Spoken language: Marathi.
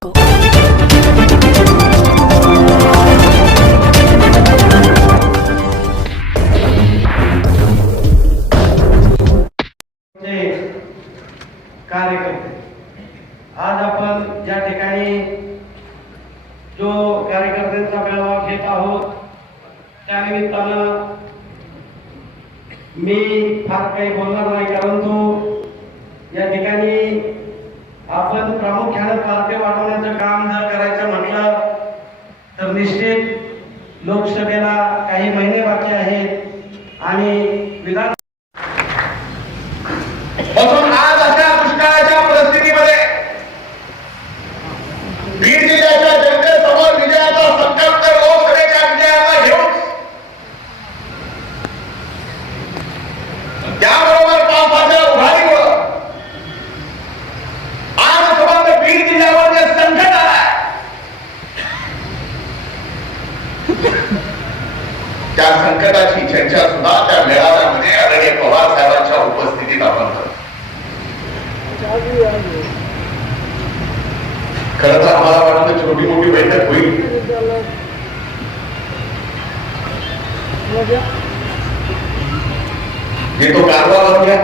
कार्यकर्ते आज आपण या ठिकाणी जो कार्यकर्त्यांचा मेळावा घेत आहोत त्या निमित्तानं मी फार काही बोलणार नाही, परंतु या ठिकाणी आपण प्रामुख्याने पार्टी वाढवण्याचं काम जर करायचं म्हटलं तर निश्चित लोकसभेला काही महिने बाकी आहेत आणि विधान आज अशा दुष्काळाच्या परिस्थितीमध्ये बीड जिल्ह्याच्या जनतेसमोर विजयाचा संकल्प लोकसभेच्या विजयाचा घेऊन त्याबरोबर पावसाच्या उभारीमुळे आज संबंध बीड जिल्ह्यावर जे संकट आलंय त्या संकटाची चर्चा सुद्धा त्या मेळाव्यामध्ये आदरणीय पवार साहेबांच्या उपस्थितीत आपण करतो. खरं तर आम्हाला वाटतं छोटी मोठी बैठक होईल, जे तो कारवा लावून घ्या.